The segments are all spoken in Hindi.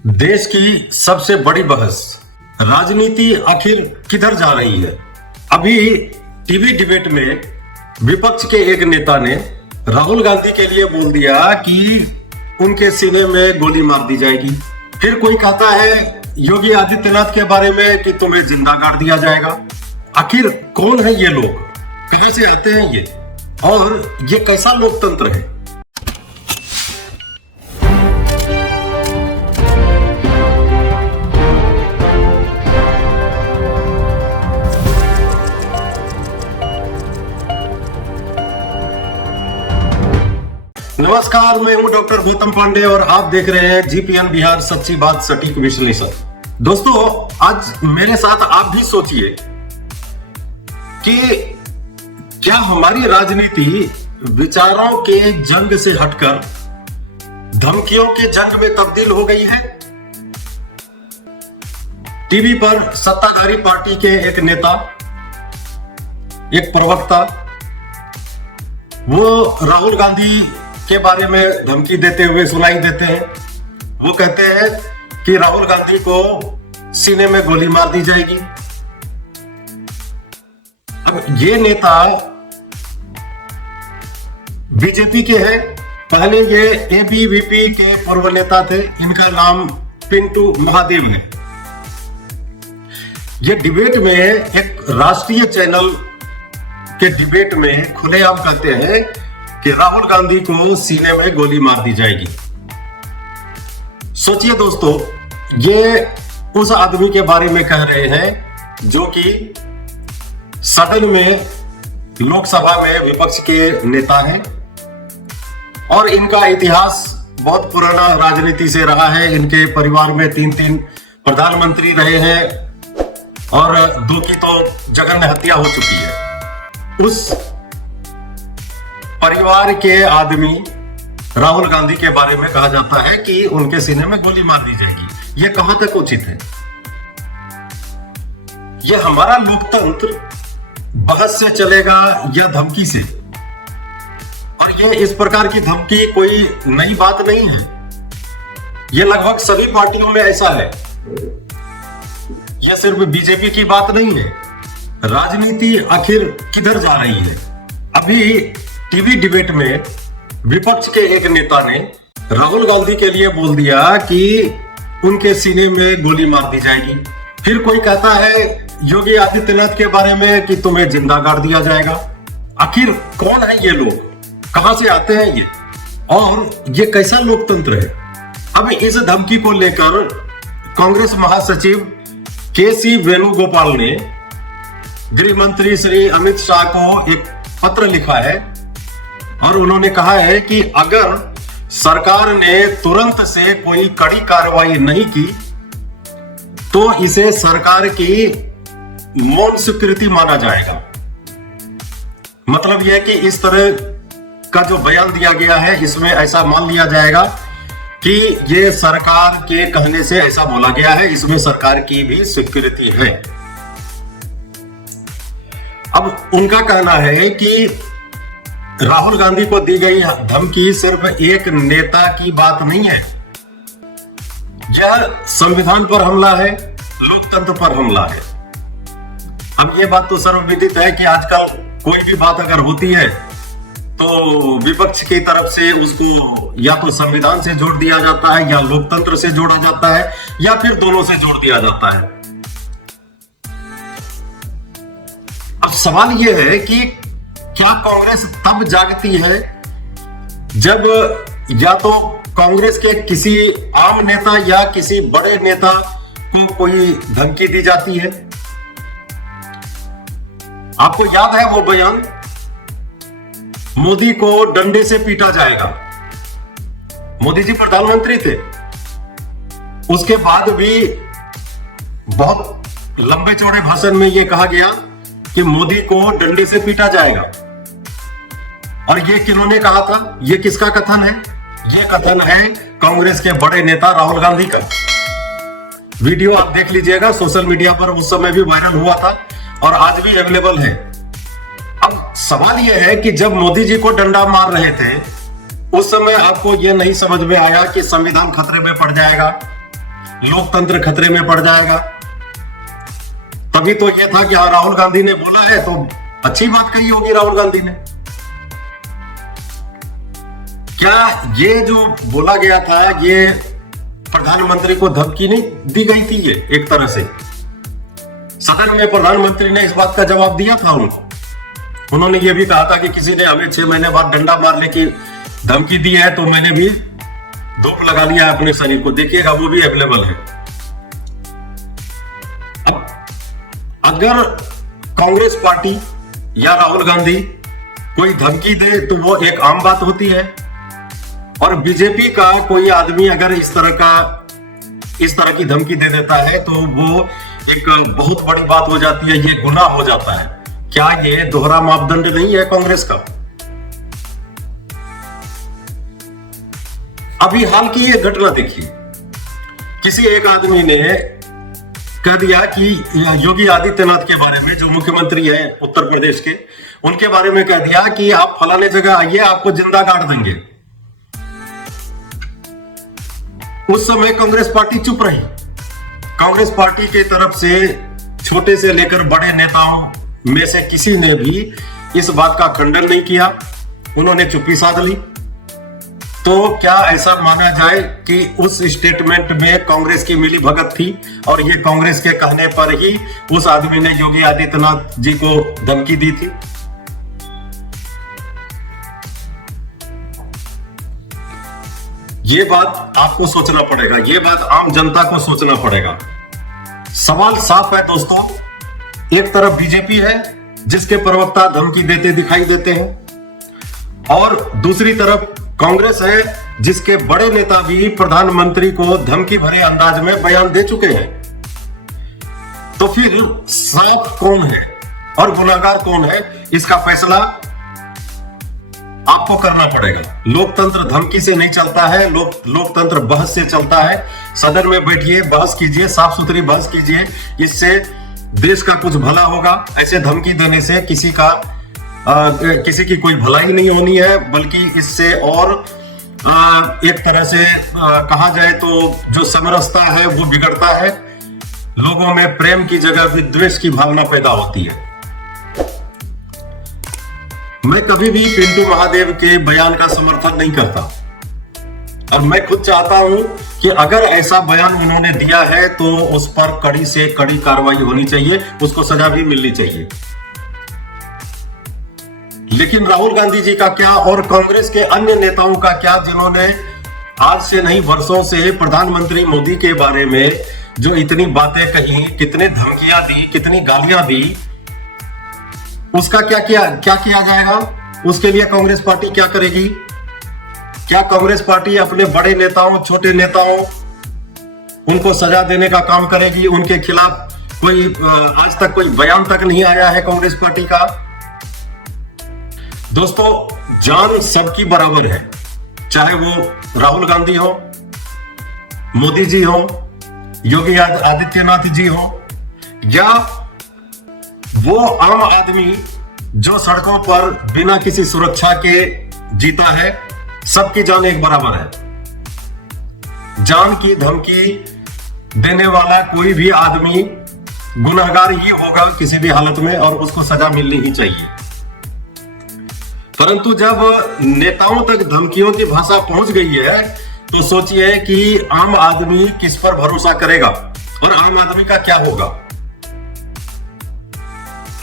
देश की सबसे बड़ी बहस राजनीति आखिर किधर जा रही है। अभी टीवी डिबेट में विपक्ष के एक नेता ने राहुल गांधी के लिए बोल दिया कि उनके सीने में गोली मार दी जाएगी। फिर कोई कहता है योगी आदित्यनाथ के बारे में कि तुम्हें जिंदा गाड़ दिया जाएगा। आखिर कौन है ये लोग, कहां से आते हैं ये, और ये कैसा लोकतंत्र है। नमस्कार, मैं हूं डॉक्टर गौतम पांडे और आप देख रहे हैं जीपीएन बिहार सच्ची बात सटीक विश्लेषण। दोस्तों, आज मेरे साथ आप भी सोचिए कि क्या हमारी राजनीति विचारों के जंग से हटकर धमकियों के जंग में तब्दील हो गई है। टीवी पर सत्ताधारी पार्टी के एक नेता, एक प्रवक्ता, वो राहुल गांधी के बारे में धमकी देते हुए सुनाई देते हैं। वो कहते हैं कि राहुल गांधी को सीने में गोली मार दी जाएगी। अब ये नेता बीजेपी के हैं। पहले ये एबीवीपी के पूर्व नेता थे, इनका नाम पिंटू महादेव है। ये डिबेट में, एक राष्ट्रीय चैनल के डिबेट में खुलेआम कहते हैं कि राहुल गांधी को सीने में गोली मार दी जाएगी। सोचिए दोस्तों, ये उस आदमी के बारे में कह रहे हैं जो कि सदन में, लोकसभा में विपक्ष के नेता हैं और इनका इतिहास बहुत पुराना राजनीति से रहा है। इनके परिवार में 3 प्रधानमंत्री रहे हैं और 2 की तो जघन्य हत्या हो चुकी है। उस परिवार के आदमी राहुल गांधी के बारे में कहा जाता है कि उनके सीने में गोली मार दी जाएगी। यह कहां तक उचित है। यह हमारा लोकतंत्र बहस से चलेगा या धमकी से, और यह इस प्रकार की धमकी कोई नई बात नहीं है। यह लगभग सभी पार्टियों में ऐसा है। यह सिर्फ बीजेपी की बात नहीं है। राजनीति आखिर किधर जा रही है। अभी टीवी डिबेट में विपक्ष के एक नेता ने राहुल गांधी के लिए बोल दिया कि उनके सीने में गोली मार दी जाएगी। फिर कोई कहता है योगी आदित्यनाथ के बारे में कि तुम्हें जिंदा गाड़ दिया जाएगा। आखिर कौन है ये लोग, कहां से आते हैं ये, और ये कैसा लोकतंत्र है। अब इस धमकी को लेकर कांग्रेस महासचिव के.सी. वेणुगोपाल ने गृह मंत्री श्री अमित शाह को एक पत्र लिखा है और उन्होंने कहा है कि अगर सरकार ने तुरंत से कोई कड़ी कार्रवाई नहीं की तो इसे सरकार की मौन स्वीकृति माना जाएगा। मतलब यह कि इस तरह का जो बयान दिया गया है, इसमें ऐसा मान लिया जाएगा कि ये सरकार के कहने से ऐसा बोला गया है, इसमें सरकार की भी स्वीकृति है। अब उनका कहना है कि राहुल गांधी को दी गई धमकी सिर्फ एक नेता की बात नहीं है। यह संविधान पर हमला है, लोकतंत्र पर हमला है। अब यह बात तो सर्वविदित है कि आजकल कोई भी बात अगर होती है तो विपक्ष की तरफ से उसको या तो संविधान से जोड़ दिया जाता है, या लोकतंत्र से जोड़ा जाता है, या फिर दोनों से जोड़ दिया जाता है। अब सवाल यह है कि क्या कांग्रेस तब जागती है जब या तो कांग्रेस के किसी आम नेता या किसी बड़े नेता को कोई धमकी दी जाती है। आपको याद है वो बयान, मोदी को डंडे से पीटा जाएगा। मोदी जी प्रधानमंत्री थे, उसके बाद भी बहुत लंबे चौड़े भाषण में यह कहा गया कि मोदी को डंडे से पीटा जाएगा। और ये किन्होंने कहा था, ये किसका कथन है? ये कथन है कांग्रेस के बड़े नेता राहुल गांधी का। वीडियो आप देख लीजिएगा, सोशल मीडिया पर उस समय भी वायरल हुआ था और आज भी अवेलेबल है। अब सवाल यह है कि जब मोदी जी को डंडा मार रहे थे, उस समय आपको यह नहीं समझ में आया कि संविधान खतरे में पड़ जाएगा, लोकतंत्र खतरे में पड़ जाएगा। तभी तो यह था कि हाँ, राहुल गांधी ने बोला है तो अच्छी बात कही होगी राहुल गांधी ने। क्या ये जो बोला गया था, ये प्रधानमंत्री को धमकी नहीं दी गई थी? ये एक तरह से सदन में प्रधानमंत्री ने इस बात का जवाब दिया था उनको। उन्होंने ये भी कहा था कि किसी ने हमें 6 महीने बाद डंडा मारने की धमकी दी है तो मैंने भी धूप लगा लिया है अपने शरीर को। देखिएगा, वो भी अवेलेबल है। अब अगर कांग्रेस पार्टी या राहुल गांधी कोई धमकी दे तो वो एक आम बात होती है, और बीजेपी का कोई आदमी अगर इस तरह की धमकी दे देता है तो वो एक बहुत बड़ी बात हो जाती है, ये गुनाह हो जाता है। क्या ये दोहरा मापदंड नहीं है कांग्रेस का? अभी हाल की ये घटना देखिए, किसी एक आदमी ने कह दिया कि योगी आदित्यनाथ के बारे में, जो मुख्यमंत्री है उत्तर प्रदेश के, उनके बारे में कह दिया कि आप फलाने जगह आइए, आपको जिंदा गाड़ देंगे। उस समय कांग्रेस पार्टी चुप रही। कांग्रेस पार्टी के तरफ से छोटे से लेकर बड़े नेताओं में से किसी ने भी इस बात का खंडन नहीं किया, उन्होंने चुप्पी साध ली। तो क्या ऐसा माना जाए कि उस स्टेटमेंट में कांग्रेस की मिली भगत थी और ये कांग्रेस के कहने पर ही उस आदमी ने योगी आदित्यनाथ जी को धमकी दी थी? ये बात आपको सोचना पड़ेगा, ये बात आम जनता को सोचना पड़ेगा। सवाल साफ है दोस्तों, एक तरफ बीजेपी है जिसके प्रवक्ता धमकी देते दिखाई देते हैं, और दूसरी तरफ कांग्रेस है जिसके बड़े नेता भी प्रधानमंत्री को धमकी भरे अंदाज में बयान दे चुके हैं। तो फिर सांप कौन है और गुनाहगार कौन है, इसका फैसला आपको करना पड़ेगा। लोकतंत्र धमकी से नहीं चलता है, लोकतंत्र बहस से चलता है। सदन में बैठिए, बहस कीजिए, साफ सुथरी बहस कीजिए, इससे देश का कुछ भला होगा। ऐसे धमकी देने से किसी की कोई भलाई नहीं होनी है, बल्कि इससे और एक तरह से कहा जाए तो जो समरसता है वो बिगड़ता है। लोगों में प्रेम की जगह विद्वेष की भावना पैदा होती है। मैं कभी भी पिंटू महादेव के बयान का समर्थन नहीं करता, और मैं खुद चाहता हूं कि अगर ऐसा बयान उन्होंने दिया है तो उस पर कड़ी से कड़ी कार्रवाई होनी चाहिए, उसको सजा भी मिलनी चाहिए। लेकिन राहुल गांधी जी का क्या, और कांग्रेस के अन्य नेताओं का क्या, जिन्होंने आज से नहीं वर्षों से प्रधानमंत्री मोदी के बारे में जो इतनी बातें कही, कितने धमकियां दी, कितनी गालियां दी, उसका क्या किया जाएगा? उसके लिए कांग्रेस पार्टी क्या करेगी? क्या कांग्रेस पार्टी अपने बड़े नेताओं, छोटे नेताओं, उनको सजा देने का काम करेगी? उनके खिलाफ कोई आज तक कोई बयान तक नहीं आया है कांग्रेस पार्टी का। दोस्तों, जान सबकी बराबर है, चाहे वो राहुल गांधी हो, मोदी जी हो, योगी आदित्यनाथ जी हो, या वो आम आदमी जो सड़कों पर बिना किसी सुरक्षा के जीता है। सबकी जान एक बराबर है। जान की धमकी देने वाला कोई भी आदमी गुनहगार ही होगा किसी भी हालत में, और उसको सजा मिलनी ही चाहिए। परंतु जब नेताओं तक धमकियों की भाषा पहुंच गई है तो सोचिए कि आम आदमी किस पर भरोसा करेगा और आम आदमी का क्या होगा।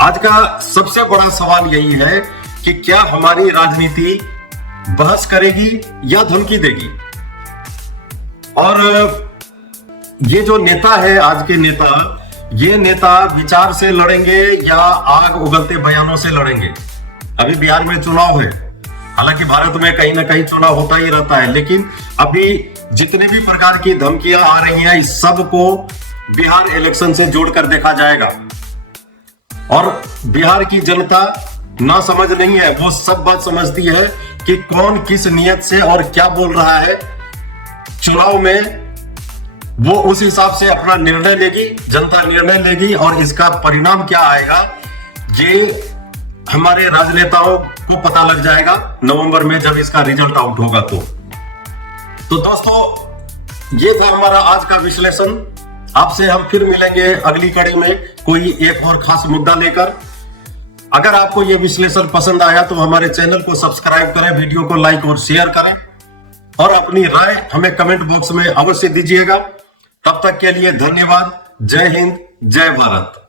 आज का सबसे बड़ा सवाल यही है कि क्या हमारी राजनीति बहस करेगी या धमकी देगी। और ये जो नेता है, आज के नेता, ये नेता विचार से लड़ेंगे या आग उगलते बयानों से लड़ेंगे। अभी बिहार में चुनाव है, हालांकि भारत में कहीं ना कहीं चुनाव होता ही रहता है, लेकिन अभी जितने भी प्रकार की धमकियां आ रही हैं, इस सब को बिहार इलेक्शन से जोड़कर देखा जाएगा। और बिहार की जनता ना समझ नहीं है, वो सब बात समझती है कि कौन किस नियत से और क्या बोल रहा है। चुनाव में वो उस हिसाब से अपना निर्णय लेगी, जनता निर्णय लेगी, और इसका परिणाम क्या आएगा ये हमारे राजनेताओं को पता लग जाएगा नवंबर में, जब इसका रिजल्ट आउट होगा। तो दोस्तों, ये था हमारा आज का विश्लेषण। आपसे हम फिर मिलेंगे अगली कड़ी में कोई एक और खास मुद्दा लेकर। अगर आपको ये विश्लेषण पसंद आया तो हमारे चैनल को सब्सक्राइब करें, वीडियो को लाइक और शेयर करें और अपनी राय हमें कमेंट बॉक्स में अवश्य दीजिएगा। तब तक के लिए धन्यवाद। जय हिंद, जय भारत।